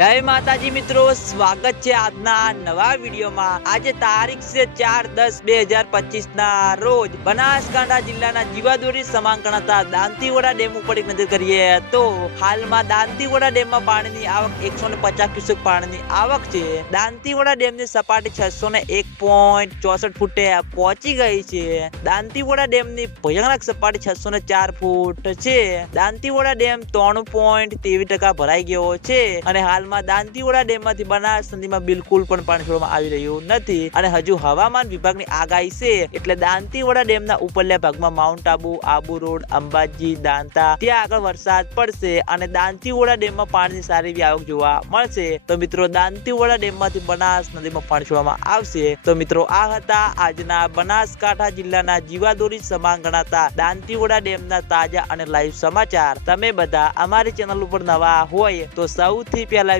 જય માતાજી મિત્રો, સ્વાગત છે આજના નવા વિડીયોમાં. આજે તારીખ છે ચાર દસ બે હજાર પચીસ ના રોજ બનાસકાંઠા જિલ્લાના જીવાદોરી સમાંકણાતા દાંતીવાડા ડેમ ઉપર નજર કરીએ. તો હાલમાં દાંતીવાડા ડેમમાં પાણીની આવક એકસો ને પચાસ ક્યુસેક પાણીની આવક છે. દાંતીવાડા ડેમની સપાટી છસો ને એક પોઈન્ટ ચોસઠ ફૂટે પહોંચી ગઈ છે. દાંતીવાડા ડેમની ભયાનક સપાટી છસો ને ચાર ફૂટ છે. દાંતીવાડા ડેમ ત્રણ પોઈન્ટ ત્રેવીસ ટકા ભરાઈ ગયો છે. અને હાલમાં દાંતીવાડા ડેમમાંથી બનાસ નદીમાં બિલકુલ પણ પાણી છોડવામાં આવી રહ્યું નથી અને હજુ હવામાન વિભાગની આગાહી છે એટલે દાંતીવાડા ડેમના ઉપરલા ભાગમાં માઉન્ટ આબુ આબુ રોડ, અંબાજી, દાંતા, ત્યાં આગળ વરસાદ પડશે અને દાંતીવાડા ડેમમાં પાણીની સારી એવી આવક જોવા મળશે. તો મિત્રો, દાંતીવાડા ડેમમાંથી બનાસ નદીમાં પાણી છોડવામાં આવશે. તો મિત્રો, આ હતા આજના બનાસકાંઠા જિલ્લાના જીવાદોરી સમાન ગણાતા દાંતીવાડા ડેમના તાજા અને લાઈવ સમાચાર. તમે બધા અમારી ચેનલ ઉપર નવા હોય તો સૌથી પહેલા